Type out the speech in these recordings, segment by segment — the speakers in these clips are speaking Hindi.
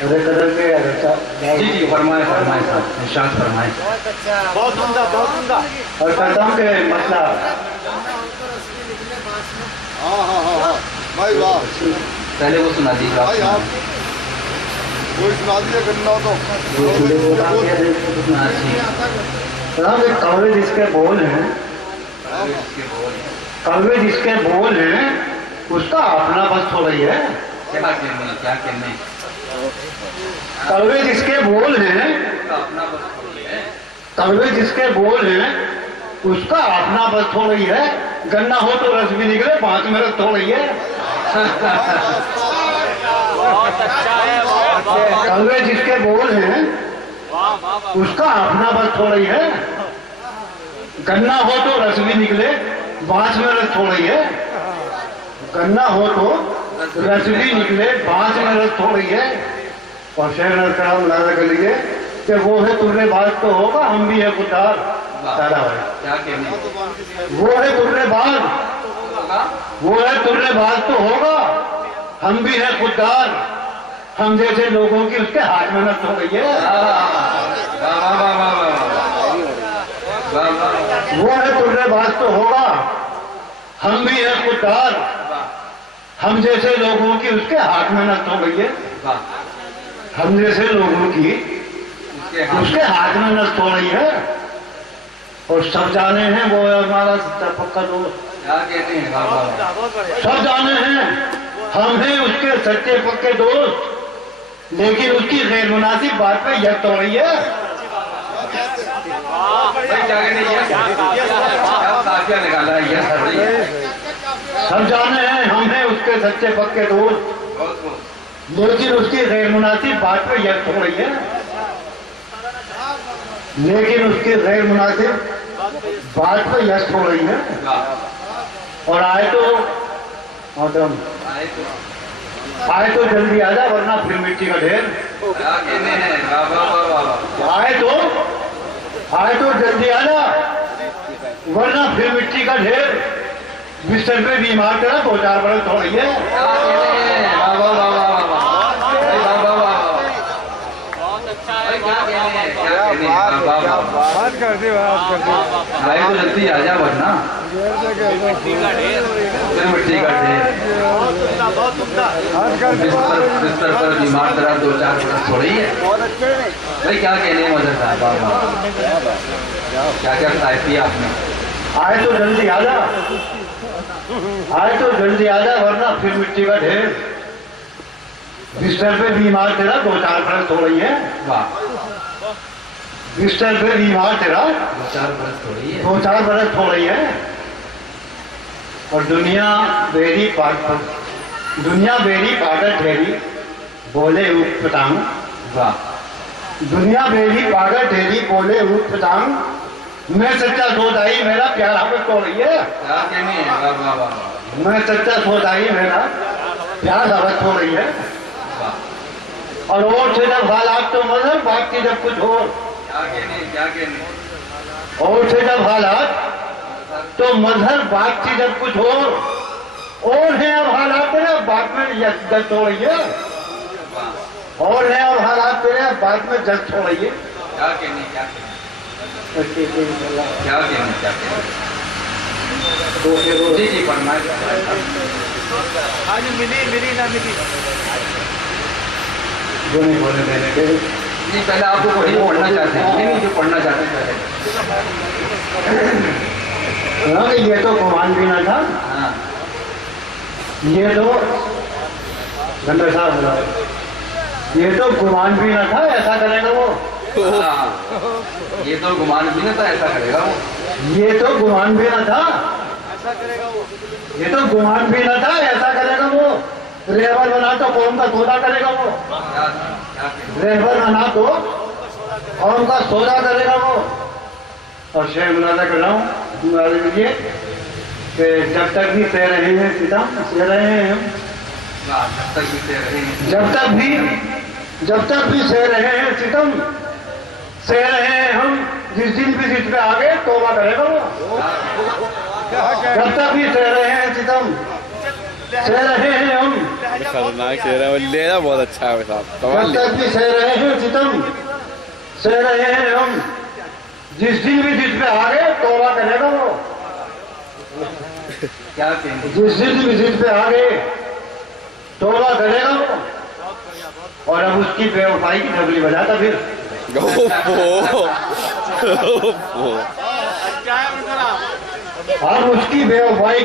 अरे कदर के जी जी फरमाए फरमाए साहब निशांत फरमाए। बहुत उम्दा बहुत उम्दा। और कहता हूँ कि मसला हाँ हाँ हाँ हाँ भाई वाह पहले वो सुना दीजिए भाई आप कोई सुना दिया करना तो कौवे जिसके बोल हैं, कौवे जिसके बोल हैं उसका अपना बस थोड़ा ही है। क्या कहने कौवे जिसके बोल हैं, कौवे जिसके बोल हैं उसका अपना बस थोड़ा ही है। गन्ना हो तो रस भी निकले, बात में रस थोड़ा ही है। बहुत अच्छा है। कौवे जिसके बोल हैं उसका अपना बस थोड़ा ही है। गन्ना हो तो रस भी निकले, बांस में रस थोड़ा ही है। गन्ना हो तो रस भी निकले, बांस में रस थोड़ा ही है। और शेर नरकराम लादा कर लिए कि वो है तुर्रेबाज तो होगा, हम भी है खुदार। दादा भाई क्या कहने वो है तुर्रेबाज, वो है तुर्रेबाज तो होगा, हम भी है खुदार। हम जैसे लोगों की उसके हाथ में नष्ट हो गई है। वो है तुर्रेबाज तो होगा, हम भी है खुदार। हम जैसे लोगों की उसके हाथ में नष्ट हो गई है। हम जैसे लोगों की उसके हाथ में नष्ट हो रही है। और सब जाने हैं वो है हमारा सच्चा पक्का दोस्त। क्या कहते हैं सब जाने हैं हम हैं उसके सच्चे पक्के दोस्त, लेकिन उसकी गैर मुनासिब बात पे यक हो रही है। निकाला है सब जाने हैं हम हैं उसके सच्चे पक्के दोस्त, लेकिन उसकी गैर मुनासिब बात पे यक हो रही है। लेकिन उसकी गैर मुनासिब बात पे यक हो रही है। और आए तो जल्दी आ जा, वरना फिर मिट्टी का ढेर। आए तो जल्दी आ जा, वरना फिर मिट्टी का ढेर। बिस्तर पे बीमार करा 2-4 बरस हो रही है। बात कर दे बात कर दे भाई तो जल्दी आ जा, वरना मिट्टी का ढेर। बहुत उम्दा बात कर दे। बिस्तर पर बीमार तरह 2-4 बरस हो रही है। बहुत अच्छे भाई क्या कहने हैं मदर साहब, क्या क्या ट्राई किया आपने? आए तो जल्दी आ जा, आए तो जल्दी आ जा, वरना फिर मिट्टी का ढेर। बिस्तर पे बीमार तेरा 2-4 बरस हो रही है। वाह, बिस्तर पे बीमार तेरा 2-4 बरस हो रही है। 2-4 बरस हो रही है। और दुनिया बेरी पागल ठहरी, बोले ऊट पटांग। वाह, दुनिया बेरी पागल ठहरी, बोले ऊट पटांग। मैं सच्चा सोच आई, मेरा प्यार हवस हो रही है। क्या कहने हैं? वाह वाह वाह। मैं सच्चा सोच आई, मेरा प्यार हवस हो रही है। और और से जब हालात तो मजहब, बात की जब कुछ हो। क्या कहने? और से जब हालात तो मजहब, बात की जब कुछ हो। और है अब हालात तेरे, बात में जस्ट हो रही है। और है अब हालात तेरे, बात में जस्ट हो रही है। क्या कहने? जी जी फरमाए। आज मिली ना मिली जो नहीं बोले मैंने के नहीं, पहले आपको वही पढ़ना चाहते हैं, नहीं जो पढ़ना चाहते हैं पहले। ये तो गुमान भी ना था। हाँ, ये तो गंदा साहब बोला, ये तो गुमान भी ना था ऐसा करेगा वो। हाँ, ये तो गुमान भी ना था ऐसा करेगा वो। ये तो गुमान भी ना था, ऐसा करेगा वो। ये तो गुमान भी ना था ऐसा करेगा वो। रेहबर बना तो कौम का सौदा करेगा वो। रेहबर बना तो कौम का सौदा करेगा वो। और शेर मुनादा कर रहा हूँ कि जब तक भी सह रहे हैं सितम, सह रहे हैं हम। जब तक भी सह रहे हैं सितम, सह रहे हैं हम। जिस दिन भी जिस पे आ गए तौबा करेगा वो। जब तक भी सह रहे हैं सितम, सह रहे हैं हम। खतरनाक शेर है, वो लेना बहुत अच्छा है साहब। जब तक भी सह रहे हैं सितम, सह रहे हैं हम। जिस दिन भी जिस पे आ गए तौबा करेगा वो। क्या कहेंगे? जिस दिन भी जिस पे आ गए तौबा करेगा वो। और अब उसकी बेवफाई की ढबली बजाता फिर। अब उसकी बेवफाई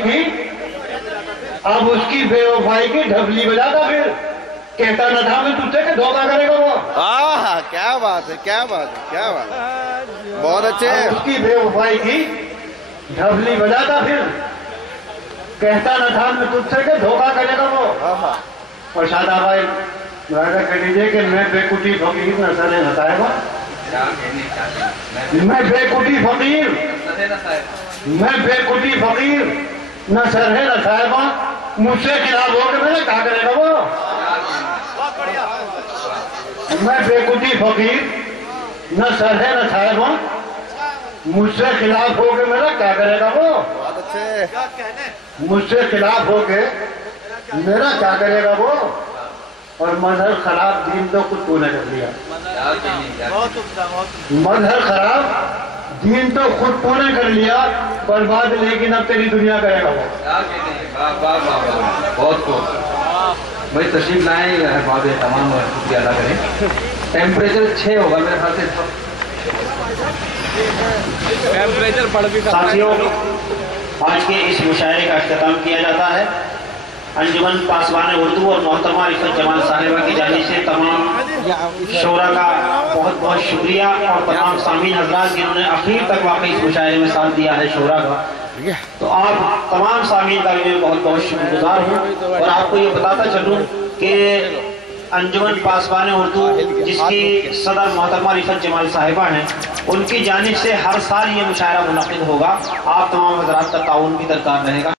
की ढबली बजाता फिर। कहता न था मैं तुझसे कि धोखा करेगा वो। क्या बात है, क्या बात है, क्या बात है, बहुत अच्छे। उसकी बेवफाई की ढबली बजाता फिर। कहता न था मैं तुझसे कि धोखा करेगा वो। और शादा भाई वादा कर लीजिए कि मैं बेकुटी फकीर न सरे हटाएगा। मैं बेकुटी फकीर न सर है न साहेबा। मुझसे खिलाफ हो के मैंने क्या करेगा वो। मैं बेकुटी फकीर न सर है न साहेबा। मुझसे खिलाफ हो के मेरा क्या करेगा वो। बहुत अच्छे। मुझसे खिलाफ हो के मेरा क्या करेगा वो। और मजहब खराब दीन तो कुछ तूने कर लिया। मजहब खराब दीन तो खुद तूने कर लिया बर्बाद, लेकिन अब तेरी दुनिया करेगा वो। बहुत खूब भाई, तशरीफ लाए बाबे, तमाम शुक्रिया अदा करें। टेम्परेचर 6 होगा मेरे ख्याल से। टेम्परेचर बढ़ भी सकता है। साथियों, आज के इस मुशायरे का अख्ताम किया जाता है अंजुमन पासवान उर्दू और मोहतरमा रिफत जमाल साहिबा की जानिब से। तमाम शोरा का बहुत बहुत शुक्रिया और तमाम सामीन हजरात जिन्होंने आखिर तक वाकई इस मुशायरे में साथ दिया है शोरा का। तो आप तमाम सामीन का भी मैं बहुत बहुत शुक्रगुजार हूँ। और आपको ये बताता चलूँ कि अंजुमन पासवान उर्दू जिसकी सदर मोहतरमा रिफत जमाल साहिबा हैं, उनकी जानिब से हर साल ये मुशायरा मुनक़िद होगा। आप तमाम हजरात का ताउन भी दरकार रहेगा।